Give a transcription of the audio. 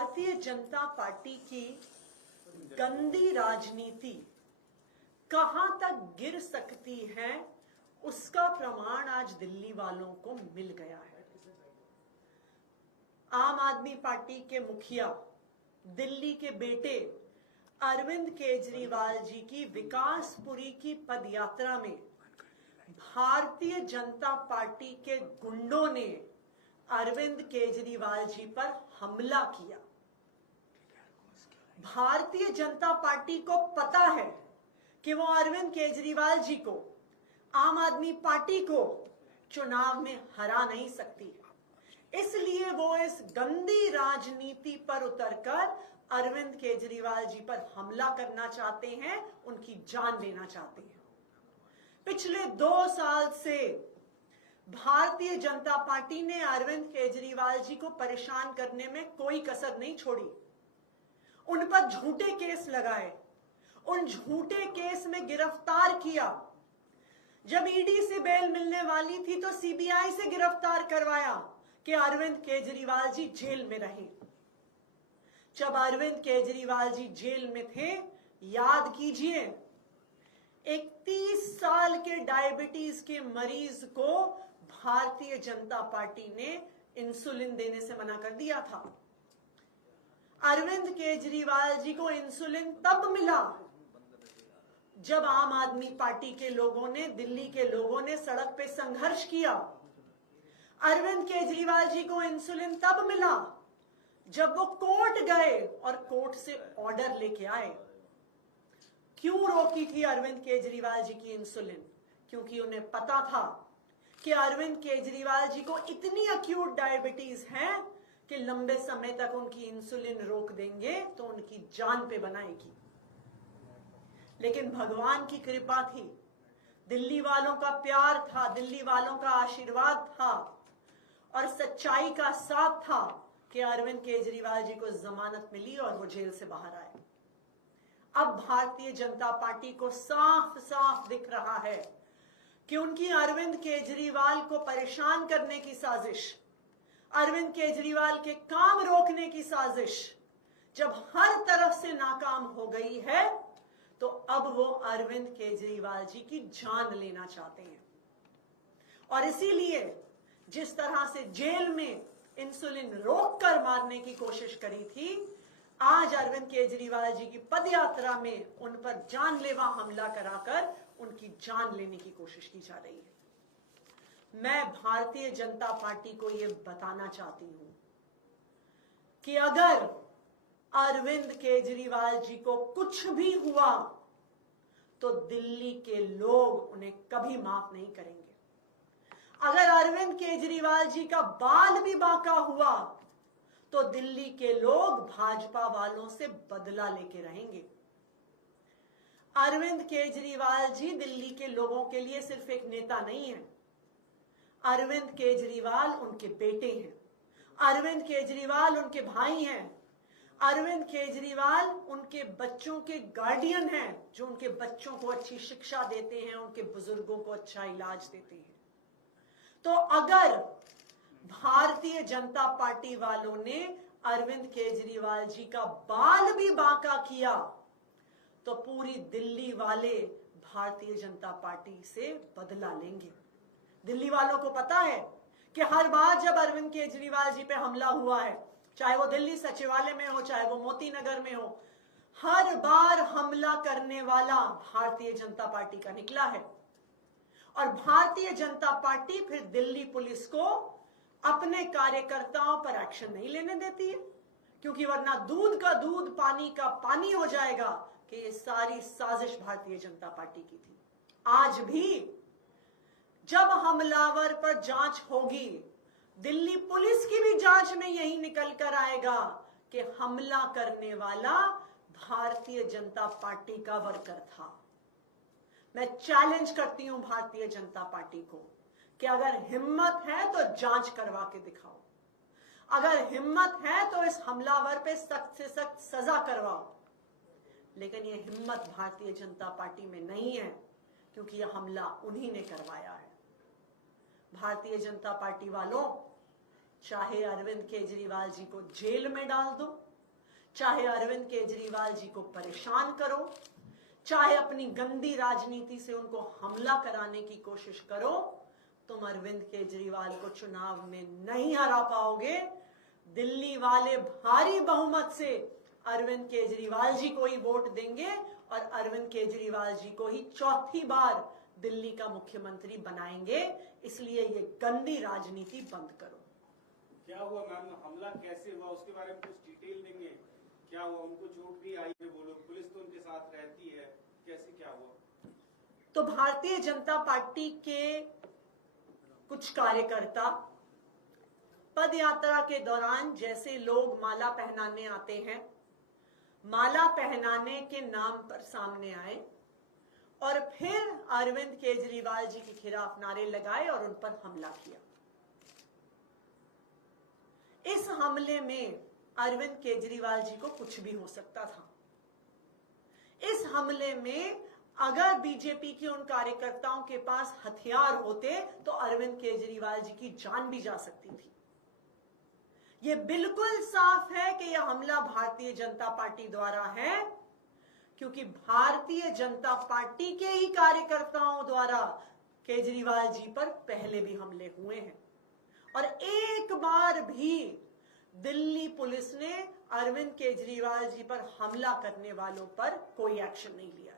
Bharatiya Janata party की गंदी राजनीति कहां तक गिर सकती है, उसका प्रमाण आज दिल्ली वालों को मिल गया है। आम आदमी पार्टी के मुखिया, दिल्ली के बेटे अरविंद केजरीवाल जी की विकासपुरी की पदयात्रा में भारतीय जनता पार्टी के गुंडों ने अरविंद केजरीवाल जी पर हमला किया। भारतीय जनता पार्टी को पता है कि वो अरविंद केजरीवाल जी को, आम आदमी पार्टी को चुनाव में हरा नहीं सकती, इसलिए वो इस गंदी राजनीति पर उतरकर अरविंद केजरीवाल जी पर हमला करना चाहते हैं, उनकी जान लेना चाहते हैं। पिछले 2 साल से भारतीय जनता पार्टी ने अरविंद केजरीवाल जी को परेशान करने में कोई कसर नहीं छोड़ी। उन पर झूठे केस लगाए, उन झूठे केस में गिरफ्तार किया। जब ईडी से बेल मिलने वाली थी तो सीबीआई से गिरफ्तार करवाया कि अरविंद केजरीवाल जी जेल में रहे। जब अरविंद केजरीवाल जी जेल में थे, याद कीजिए, एक 30 साल के डायबिटीज के मरीज को भारतीय जनता पार्टी ने इंसुलिन देने से मना कर दिया था। अरविंद केजरीवाल जी को इंसुलिन तब मिला जब आम आदमी पार्टी के लोगों ने, दिल्ली के लोगों ने सड़क पे संघर्ष किया। अरविंद केजरीवाल जी को इंसुलिन तब मिला जब वो कोर्ट गए और कोर्ट से ऑर्डर लेके आए। क्यों रोकी थी अरविंद केजरीवाल जी की इंसुलिन? क्योंकि उन्हें पता था कि अरविंद केजरीवाल जी को इतनी एक्यूट डायबिटीज है कि लंबे समय तक उनकी इंसुलिन रोक देंगे तो उनकी जान पे बनाएगी। लेकिन भगवान की कृपा थी, दिल्ली वालों का प्यार था, दिल्ली वालों का आशीर्वाद था और सच्चाई का साथ था कि अरविंद केजरीवाल जी को जमानत मिली और वो जेल से बाहर आए। अब भारतीय जनता पार्टी को साफ साफ दिख रहा है कि उनकी अरविंद केजरीवाल को परेशान करने की साजिश, अरविंद केजरीवाल के काम रोकने की साजिश जब हर तरफ से नाकाम हो गई है तो अब वो अरविंद केजरीवाल जी की जान लेना चाहते हैं। और इसीलिए जिस तरह से जेल में इंसुलिन रोककर मारने की कोशिश करी थी, आज अरविंद केजरीवाल जी की पदयात्रा में उन पर जानलेवा हमला कराकर उनकी जान लेने की कोशिश की जा रही है। मैं भारतीय जनता पार्टी को यह बताना चाहती हूं कि अगर अरविंद केजरीवाल जी को कुछ भी हुआ तो दिल्ली के लोग उन्हें कभी माफ नहीं करेंगे। अगर अरविंद केजरीवाल जी का बाल भी बांका हुआ तो दिल्ली के लोग भाजपा वालों से बदला लेके रहेंगे। अरविंद केजरीवाल जी दिल्ली के लोगों के लिए सिर्फ एक नेता नहीं है, अरविंद केजरीवाल उनके बेटे हैं, अरविंद केजरीवाल उनके भाई हैं, अरविंद केजरीवाल उनके बच्चों के गार्डियन हैं, जो उनके बच्चों को अच्छी शिक्षा देते हैं, उनके बुजुर्गों को अच्छा इलाज देते हैं। तो अगर भारतीय जनता पार्टी वालों ने अरविंद केजरीवाल जी का बाल भी बांका किया तो पूरी दिल्ली वाले भारतीय जनता पार्टी से बदला लेंगे। दिल्ली वालों को पता है कि हर बार जब अरविंद केजरीवाल जी पे हमला हुआ है, चाहे वो दिल्ली सचिवालय में हो, चाहे वो मोती नगर में हो, हर बार हमला करने वाला भारतीय जनता पार्टी का निकला है। और भारतीय जनता पार्टी फिर दिल्ली पुलिस को अपने कार्यकर्ताओं पर एक्शन नहीं लेने देती है, क्योंकि वरना दूध का दूध, पानी का पानी हो जाएगा कि ये सारी साजिश भारतीय जनता पार्टी की थी। आज भी जब हमलावर पर जांच होगी, दिल्ली पुलिस की भी जांच में यही निकल कर आएगा कि हमला करने वाला भारतीय जनता पार्टी का वर्कर था। मैं चैलेंज करती हूं भारतीय जनता पार्टी को कि अगर हिम्मत है तो जांच करवा के दिखाओ, अगर हिम्मत है तो इस हमलावर पे सख्त से सख्त सजा करवाओ। लेकिन यह हिम्मत भारतीय जनता पार्टी में नहीं है, क्योंकि यह हमला उन्हीं ने करवाया है। भारतीय जनता पार्टी वालों, चाहे अरविंद केजरीवाल जी को जेल में डाल दो, चाहे अरविंद केजरीवाल जी को परेशान करो, चाहे अपनी गंदी राजनीति से उनको हमला कराने की कोशिश करो, तुम अरविंद केजरीवाल को चुनाव में नहीं हरा पाओगे। दिल्ली वाले भारी बहुमत से अरविंद केजरीवाल जी को ही वोट देंगे और अरविंद केजरीवाल जी को ही चौथी बार दिल्ली का मुख्यमंत्री बनाएंगे। इसलिए ये गंदी राजनीति बंद करो। क्या हुआ मैम, हमला कैसे हुआ उसके बारे में कुछ डिटेल देंगे? क्या हुआ, उनको चोट भी आई है, वो लोग, पुलिस तो उनके साथ रहती है, कैसे क्या हुआ? तो भारतीय जनता पार्टी के कुछ कार्यकर्ता पद यात्रा के दौरान जैसे लोग माला पहनाने आते हैं, माला पहनाने के नाम पर सामने आए और फिर अरविंद केजरीवाल जी के खिलाफ नारे लगाए और उन पर हमला किया। इस हमले में अरविंद केजरीवाल जी को कुछ भी हो सकता था। इस हमले में अगर बीजेपी के उन कार्यकर्ताओं के पास हथियार होते तो अरविंद केजरीवाल जी की जान भी जा सकती थी। यह बिल्कुल साफ है कि यह हमला भारतीय जनता पार्टी द्वारा है, क्योंकि भारतीय जनता पार्टी के ही कार्यकर्ताओं द्वारा केजरीवाल जी पर पहले भी हमले हुए हैं और एक बार भी दिल्ली पुलिस ने अरविंद केजरीवाल जी पर हमला करने वालों पर कोई एक्शन नहीं लिया।